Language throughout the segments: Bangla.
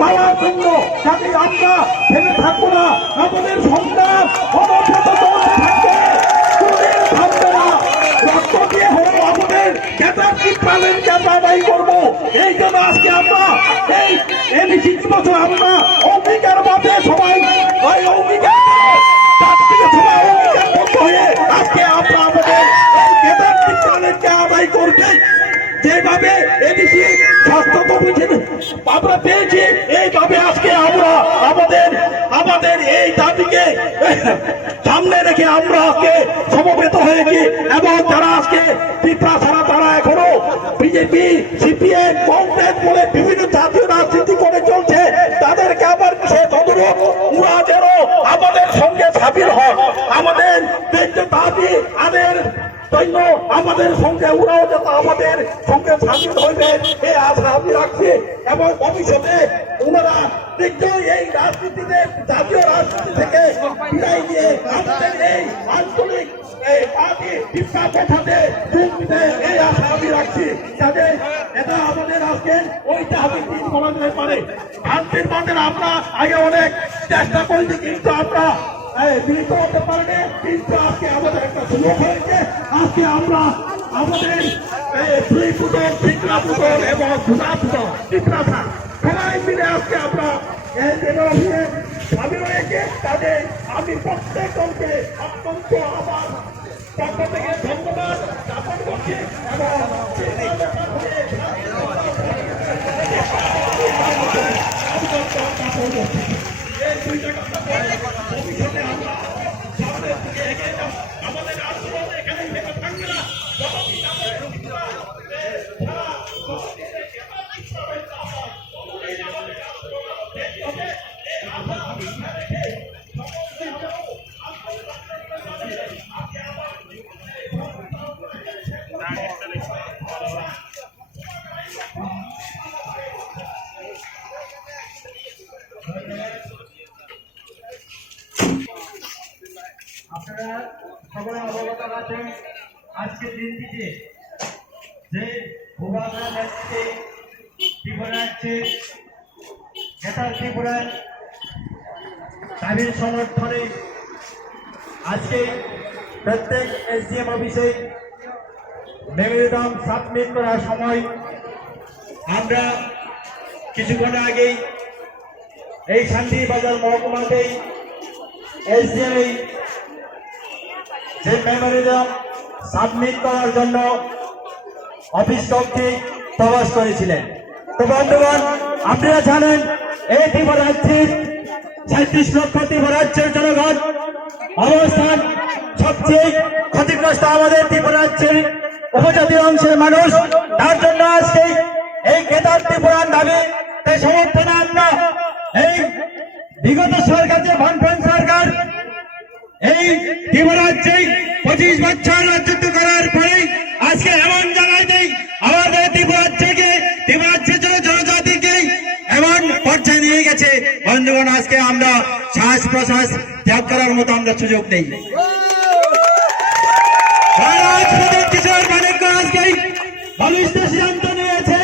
পাওয়ার জন্য যাতে আমরা ভেবে থাকবো না, আমাদের সংগ্রাম অনবরত চলতে থাকবে, কোনদিন থামবে না। রক্ত দিয়ে হলেও আমাদের ক্যাটারকি প্রাণেরকে আমরা আদায় করবো। এই জন্য আজকে আমরা এই নিশ্চিত বছর আমরা অঙ্গীকার মতে সবাই ওই অঙ্গীকার সবাই অঙ্গীকারবদ্ধ হয়ে আজকে আমরা আমাদের এই ক্যাটারকি প্রাণেরকে আদায় করবে। যেভাবে এডিসি স্বাস্থ্য কমিশন আমরা পেয়েছি, এইভাবে আজকে আমরা আমাদের এই দাবিকে সামনে রেখে আমরা আজকে সমবেত হয়েছি। এবং যারা আজকে পিপড়া ছাড়া তারা এখনো বিজেপি, সিপিএম, কংগ্রেস বলে বিভিন্ন জাতীয় রাজনীতি করে চলছে, তাদেরকে আবার সে অনুরোধ ওরা যেন আমাদের সঙ্গে সামিল হন। আমাদের দাবি সৈন্য আমাদের সঙ্গে ওরাও যত আমাদের সঙ্গে সামিল হইবে এই আশা আমি রাখছি। এবং ভবিষ্যতে ওনারা নিশ্চয়ই এই রাজনীতিতে, জাতীয় রাজনীতি থেকে বিদায় নিয়ে আমাদের এই আঞ্চলিক এই পার্টি শিক্ষা কোঠাতে যোগ দিতে এই আশা আমি রাখছি। যাতে এটা আমাদের আজকে ওই দাবি দিন বলা যেতে পারে। শান্তির পথে আমরা আগে অনেক চেষ্টা করেছি, কিন্তু আমরা মিলিত হতে পারেনি। কিন্তু আজকে আমাদের একটা সুযোগ হয়েছে। আজকে আমরা আমাদের দুই পুতল, পিকলা পুতল এবং ধুলা পুতল, পিকলাথা সবাই মিলে আজকে আমরা সামিল হয়েছে। তাদের আমি প্রত্যেক দলকে অত্যন্ত আমার পক্ষ থেকে ধন্যবাদ জ্ঞাপন করছি। এবং এই দুইটা কথা ভবিষ্যতে আমরা সামনের দিকে এগিয়ে যাব। আমাদের আন্দোলন এখানে থেকে থাকবে না। আপনারা সকলে অবগত আছেন আজকের দিনটিতে যে ভূভাগা নেতৃত্বে ত্রিপুরা রাজ্যে নেতার ত্রিপুরার দাবির সমর্থনে আজকে প্রত্যেক এসডিএম অফিসে মেমোরিয়াম সাবমিট করার সময় আমরা কিছুক্ষণ আগেই এই শান্তিবাজার মহকুমাতেই এসডিএম যে মেমোরিয়াম সাবমিট করার জন্য অফিস কক্ষে প্রবেশ করেছিলেন। তো বন্ধুগণ, আপনারা জানেন এই ত্রিপুরা রাজ্যের 37 লক্ষ ত্রিপুরা রাজ্যের জনগণ অবস্থান সবচেয়ে ক্ষতিগ্রস্ত আমাদের ত্রিপুরা রাজ্যের উপজাতীয় অংশের মানুষ। তার জন্য আজকে এই কেদার ত্রিপুরার দাবি সমর্থনে আমরা এই বিগত সরকার যে বামফ্রন্ট সরকার এই ত্রিপুরা রাজ্যে 25 বছর রাজত্ব করার পরে আজকে এমন জায়গায় নেই আমাদের ত্রিপুরা রাজ্যকে, ত্রিপুরা রাজ্যের জনজাতিকে এমন পর্যায়ে নিয়ে গেছে। বন্ধুগণ, আজকে আমরা শ্বাস প্রশ্বাস ত্যাগ করার মতো আমরা সুযোগ নেই। সিদ্ধান্ত নিয়েছে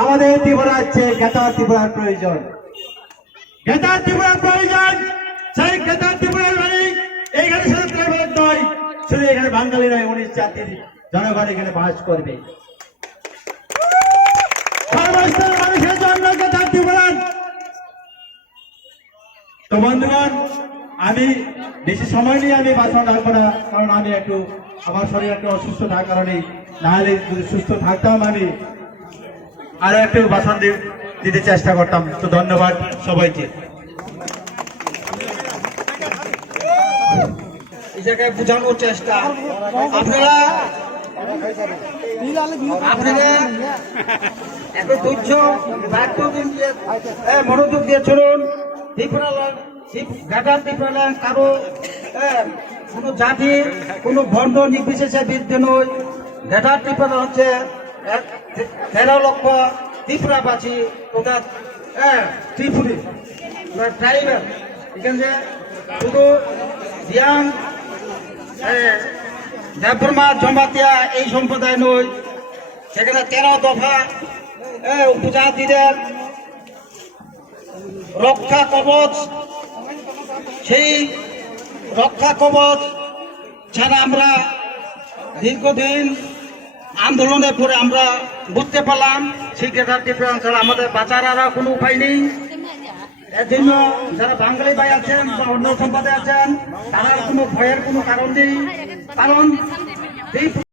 আমাদের ত্রিপুরা রাজ্যে গেতার ত্রিপুরার প্রয়োজন, গেতার ত্রিপুরার প্রয়োজন। সেই গেতার ত্রিপুরার মানে এইখানে শুধু ত্রিপুরার নয়, শুধু এখানে বাঙালি নয়, 19 জাতির জনগণ এখানে বাস করবে। সর্বস্তরের মানুষের জন্য গেতার ত্রিপুরার। তো বন্ধুগণ, আমি বেশি সময় নিয়ে আমি ভাষণ রাখবো না, কারণ আমি একটু আমার শরীর একটু অসুস্থ থাকার কারণে, নাহলে যদি সুস্থ থাকতাম আমি আরো একটু ভাষণ দিতে চেষ্টা করতাম। তো ধন্যবাদ সবাইকে। এই জায়গায় বোঝানোর চেষ্টা আপনারা এত ধৈর্য মনোযোগ দিয়ে চলুন। কারো কোন জাতির কোন বর্ণ নির্বিশেষে বৃদ্ধি নয়। ঘাটার ত্রিপুরা হচ্ছে 13 লক্ষ ত্রিপুরাবাসী, তথা ত্রিপুরী ট্রাইবেল। এখানে শুধু জিয়াং, দেববর্মা, জমাতিয়া এই সম্প্রদায় নয়, সেখানে 13 দফা উপজাতিদের রক্ষা কবচ, সেই রক্ষা কবচ ছাড়া আমরা দীর্ঘদিন আন্দোলনের পরে আমরা বুঝতে পারলাম সিকিউরিটি ডিফারেন্স ছাড়া আমাদের বাঁচার আর কোনো উপায় নেই। এর জন্য যারা বাঙালি ভাই আছেন বা অন্য সম্পাদে আছেন তারা কোনো ভয়ের কোনো কারণ নেই, কারণ এই